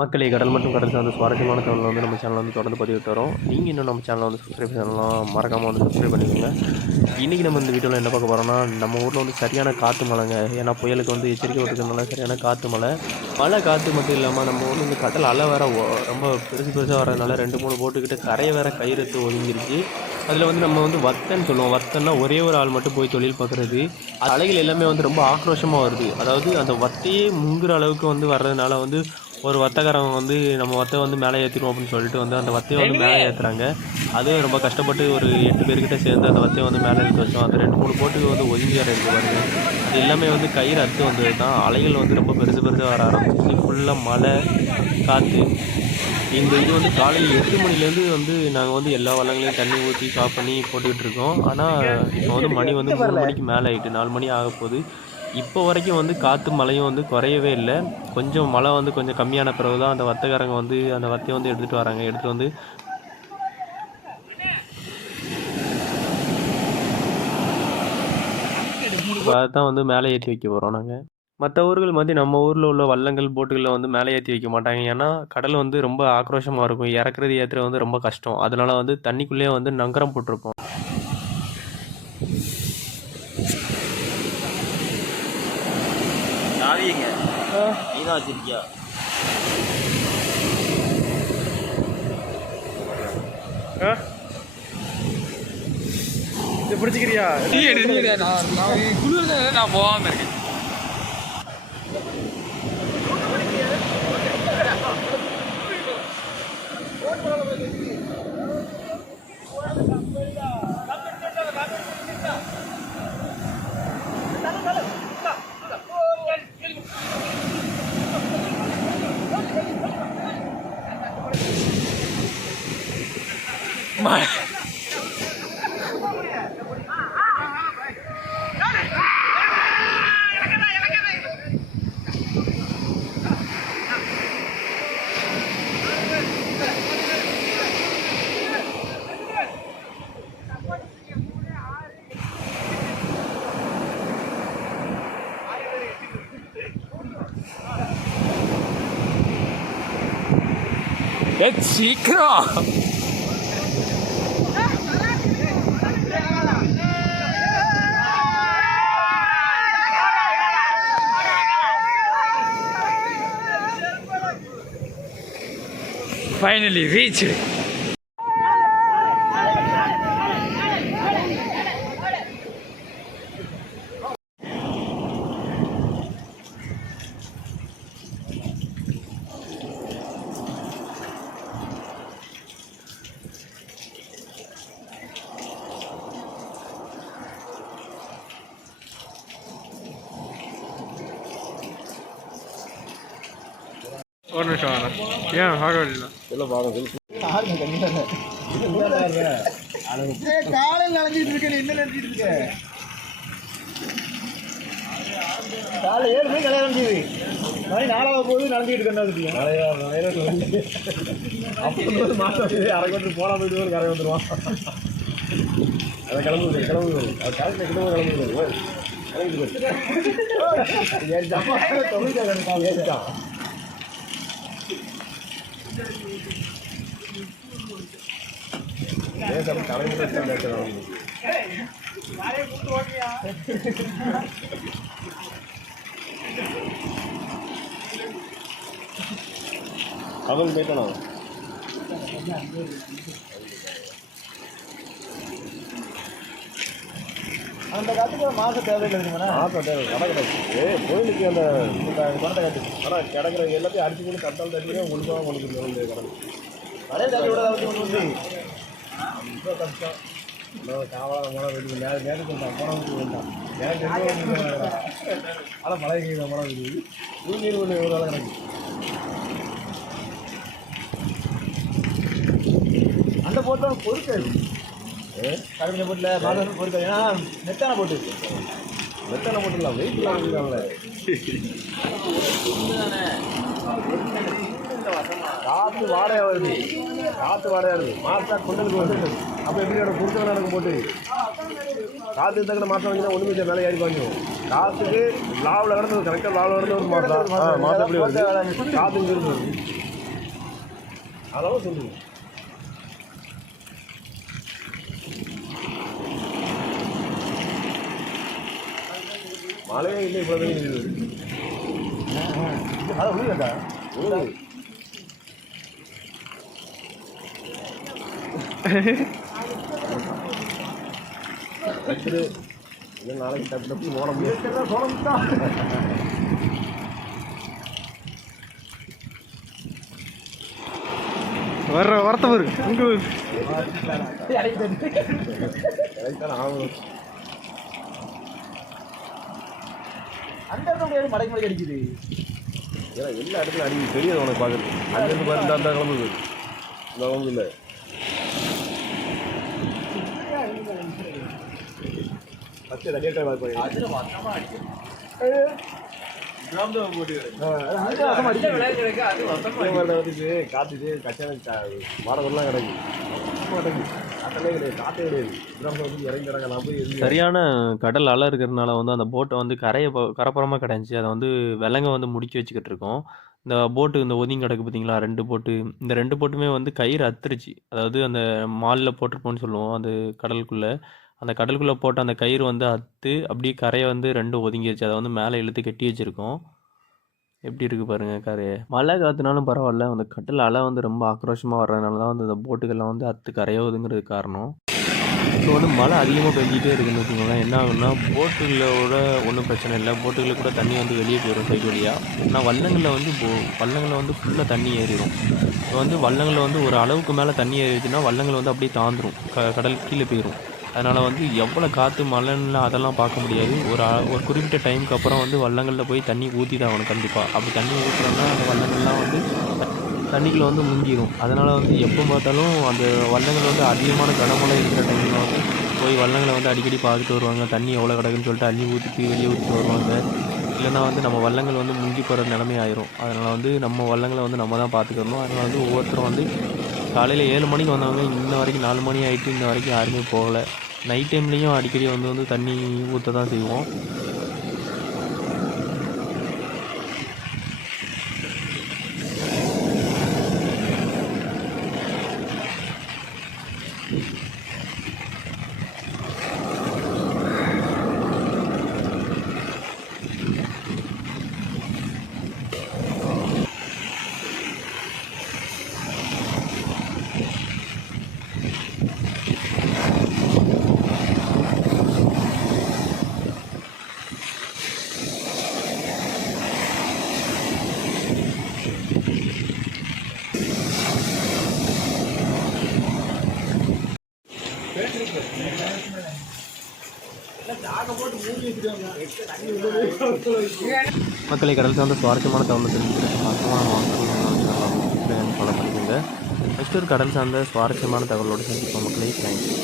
மக்களே கடல் மற்றும் கடல் சார்ந்த சுவாரஸ்யமான தகவல் வந்து நம்ம சேனலில் வந்து தொடர்ந்து பதிவிட்டு வரோம். நீங்கள் இன்னும் நம்ம சேனலை வந்து சப்ஸ்கிரைப் பண்ணலாம், மறக்காமல் வந்து சப்ஸ்கிரைப் பண்ணிக்கோங்க. இன்றைக்கி நம்ம இந்த வீடியோவில் என்ன பார்க்க போகிறோம்னா, நம்ம ஊரில் வந்து சரியான காற்று மழைங்க. ஏன்னா புயலுக்கு வந்து எச்சரிக்கை விட்டுருக்கனால சரியான காற்று மழை காற்று மட்டும் இல்லாமல் நம்ம ஊரில் வந்து கடல் அலை வேற ரொம்ப பெருசாக வரதுனால 2-3 போட்டுக்கிட்ட கரையை வேற கயிறுத்து ஒதுங்கிருச்சு. அதில் வந்து நம்ம வந்து வத்தன்னு சொல்லுவோம். வத்தன்னா ஒரே ஒரு ஆள் மட்டும் போய் தொழில் பார்க்குறது. அலைகள் எல்லாமே வந்து ரொம்ப ஆக்ரோஷமாக வருது. அதாவது அந்த வத்தையே முங்குற அளவுக்கு வந்து வர்றதுனால வந்து ஒரு வத்தக்காரங்க வந்து நம்ம வத்தை வந்து மேலே ஏற்றிடுவோம் அப்படின்னு சொல்லிட்டு வந்து அந்த வத்தையை வந்து மேலே ஏற்றுறாங்க. அதுவும் ரொம்ப கஷ்டப்பட்டு ஒரு 8 பேர்கிட்ட சேர்ந்து அந்த வத்தையை வந்து மேலே எடுத்து வச்சோம். அந்த 2-3 போட்டுக்கு வந்து ஒதுங்கி வர இருக்கு பாருங்க. அது எல்லாமே வந்து கயிறு அறுத்து வந்தது தான். அலைகள் வந்து ரொம்ப பெருசாக வர ஆரம்பிச்சிச்சு. ஃபுல்லாக மழை காற்று. இந்த இது வந்து காலையில் 8 மணிலேருந்து வந்து நாங்கள் வந்து எல்லா வள்ளங்களையும் தண்ணி ஊற்றி ஸ்டாப் பண்ணி போட்டுக்கிட்டு இருக்கோம். ஆனால் இப்போ வந்து மணி வந்து 3 மணிக்கு மேலே ஆகிட்டு, 4 மணி ஆக போகுது. இப்போ வரைக்கும் வந்து காற்று மழையும் வந்து குறையவே இல்லை. கொஞ்சம் மழை வந்து கொஞ்சம் கம்மியான பிறகு தான் அந்த வர்த்தகரங்க வந்து அந்த வத்தையை வந்து எடுத்துகிட்டு வராங்க. எடுத்துகிட்டு வந்து அதான் வந்து மேலே ஏற்றி வைக்க போகிறோம் நாங்கள். மற்ற ஊர்கள் மாதிரி நம்ம ஊரில் உள்ள வள்ளங்கள் போட்டுகளில் வந்து மேலே ஏற்றி வைக்க மாட்டாங்க. ஏன்னா கடல் வந்து ரொம்ப ஆக்ரோஷமாக இருக்கும். இறக்குறது ஏற்றுறது வந்து ரொம்ப கஷ்டம். அதனால வந்து தண்ணிக்குள்ளேயே வந்து நங்கரம் போட்டிருப்போம். சாவிங்க நீதான் வச்சிருக்கியா? இது பிடிச்சிக்கிறியா? குளிர் நான் போகாம இருக்கேன். சீக்கிரம் finally reached. ஒரு நிமிஷம் வாங்க. ஏன் ஆக இல்லை காலையில் நினைஞ்சிட்டு இருக்க, நீ என்ன நினைச்சிட்டு இருக்க? காலை 7 மணி கல்யாணம் நடந்தது, மணி 4 போது நடந்துட்டு இருக்க. அப்போ மாசம் அரை கொண்டு போனா போயிட்டு ஒரு கரை வந்துடுவான். அதை கிளம்புது அது காலையில் கிளம்புது ஏறிட்டான். அவன் போயிட்டான். அந்த காத்துக்கு மாதம் தேவையில்லை, மாதம் தேவை கடை கிடையாது. கோயிலுக்கு அந்த மரத்தை காட்டு ஆனால் கிடக்கிற எல்லாத்தையும் அடிச்சு கொண்டு கட்டால் தட்டி ஒழுங்காக கொண்டு கிடக்கு. அதே தண்ணி விட வந்து ரொம்ப கஷ்டம். காவலாக மழை வெடிக்கும். நேரத்துக்கு வேண்டாம், போனவங்களுக்கு வேண்டாம். நேரத்துக்கு ஆனால் மழை பெய்யுது, மழை பெய்யுது. நீர் ஒன்று ஒரு வேலை கிடக்கு. அந்த போட்டு பொறுக்காது, கருவினை போட்டில் மாதம் பொறுக்காது. ஏன்னா மெத்தான போட்டு போட்டுலாம் வெயிட் இல்லாமல் காற்று வாடையாக வருது, மாசா கொண்டலுக்கு வருது. அப்போ எப்படி குறுக்க எனக்கு போட்டு காற்று இருந்தால் மாதம் வாங்கினா ஒன்றுமே மேலே ஏறி வாங்கிடும். காற்றுக்கு லாவில் கிடந்து கரெக்டாக லாவில் கிடந்து ஒரு மாதம் எப்படி வருது, காற்று இருந்து அதெல்லாம் சொல்லுங்க. மழையே இல்லை, இப்போ மழை விழுதா? நாளைக்கு டப்பு டப்பு ஓட முடியாது. வரத்த பாரு உங்களுக்கு அந்த இடத்துல மடை மடை அடிக்குது. ஏன்னா எல்லா இடத்துல அடிக்குது, தெரியாது உனக்கு பார்க்குறது. அங்கேருந்து பார்த்து அந்த கிளம்புது, இந்த கிளம்பு இல்லை. ஃபஸ்ட்டு ரெடியாக பார்ப்பேன். காத்துச்சு கச்சான வாரதெல்லாம் கிடக்கு. காற்றே கிடையாது, காற்றே கிடையாது. இறங்கி கிடங்க. நான் போய் சரியான கடல் அலை இருக்கிறதுனால வந்து அந்த போட்டை வந்து கரைப்புறமாக கிடந்துச்சு. அதை வந்து விலங்க வந்து முடுக்கி வச்சுக்கிட்டு இருக்கோம். இந்த போட்டு இந்த ஒதுங்கி கிடக்கு பார்த்தீங்களா, 2 போட்டு. இந்த 2 போட்டுமே வந்து கயிறு அத்துருச்சு. அதாவது அந்த மாலில் போட்டிருப்போம்னு சொல்லுவோம், அது கடலுக்குள்ளே. அந்த கடலுக்குள்ளே போட்ட அந்த கயிறு வந்து அத்து அப்படியே கரையை வந்து 2 ஒதுங்கிருச்சு. அதை வந்து மேலே இழுத்து கட்டி வச்சுருக்கோம். எப்படி இருக்குது பாருங்கள் கரையை. மழை காற்றுனாலும் பரவாயில்ல, அந்த கடல் அலை வந்து ரொம்ப ஆக்ரோஷமாக வர்றதுனால தான் வந்து இந்த போட்டுக்கெல்லாம் வந்து அத்து கரையோதுங்கிறதுக்கு காரணம். இப்போ வந்து மழை அதிகமாக பெஞ்சிட்டே இருக்குதுன்னு வச்சுக்கோங்களேன். என்ன ஆகுன்னா, போட்டுகளோட ஒன்றும் பிரச்சனை இல்லை, போட்டுகளில் கூட தண்ணி வந்து வெளியே போயிடும் சைடு வழியாக. ஆனால் வள்ளங்களில் வந்து வள்ளங்களில் வந்து ஃபுல்லாக தண்ணி ஏறிடும். இப்போ வந்து வள்ளங்களில் வந்து ஒரு அளவுக்கு மேலே தண்ணி ஏறிடுச்சுன்னா வள்ளங்கள் வந்து அப்படியே தாந்துடும், கடல் கீழே போயிடும். அதனால் வந்து எவ்வளோ காற்று மழைன்னா அதெல்லாம் பார்க்க முடியாது. ஒரு குறிப்பிட்ட டைமுக்கு அப்புறம் வந்து வள்ளங்களில் போய் தண்ணி ஊற்றி தான் ஆகணும் கண்டிப்பாக. அப்படி தண்ணி ஊற்றுறோன்னா அந்த வள்ளங்கள்லாம் வந்து தண்ணிக்குள்ளே வந்து முங்கிடும். அதனால் வந்து எப்போ பார்த்தாலும் அந்த வள்ளங்கள் வந்து அதிகமான கனமழை இருக்கிற டைமில் வந்து போய் வள்ளங்களை வந்து அடிக்கடி பார்த்துட்டு வருவாங்க. தண்ணி எவ்வளோ கிடக்குன்னு சொல்லிட்டு அள்ளி ஊற்றிட்டு வெளியே ஊற்றிட்டு வருவாங்க. இல்லைன்னா வந்து நம்ம வள்ளங்கள் வந்து முங்கி போகிற நிலைமை ஆயிரும். அதனால் வந்து நம்ம வள்ளங்களை வந்து நம்ம தான் பார்த்துக்கணும். அதனால் வந்து ஒவ்வொருத்தரும் வந்து காலையில் 7 மணிக்கு வந்தவங்க இன்ன வரைக்கும் 4 மணி ஆகிட்டு இன்ன வரைக்கும் யாருமே போகலை. நைட் டைம்லேயும் அடிக்கடி வந்து தண்ணி ஊற்ற தான் செய்வோம். மக்களை கடல் சார்ந்த சுவாரஸ்யமான தகவல் தெரிஞ்சுக்கிறேன். ஃபாலோ பண்ணிக்கோங்க. நெக்ஸ்ட் ஒரு கடல் சார்ந்த சுவாரஸ்யமான தகவலோடு சந்திப்போம் மக்களை. தேங்க்யூ.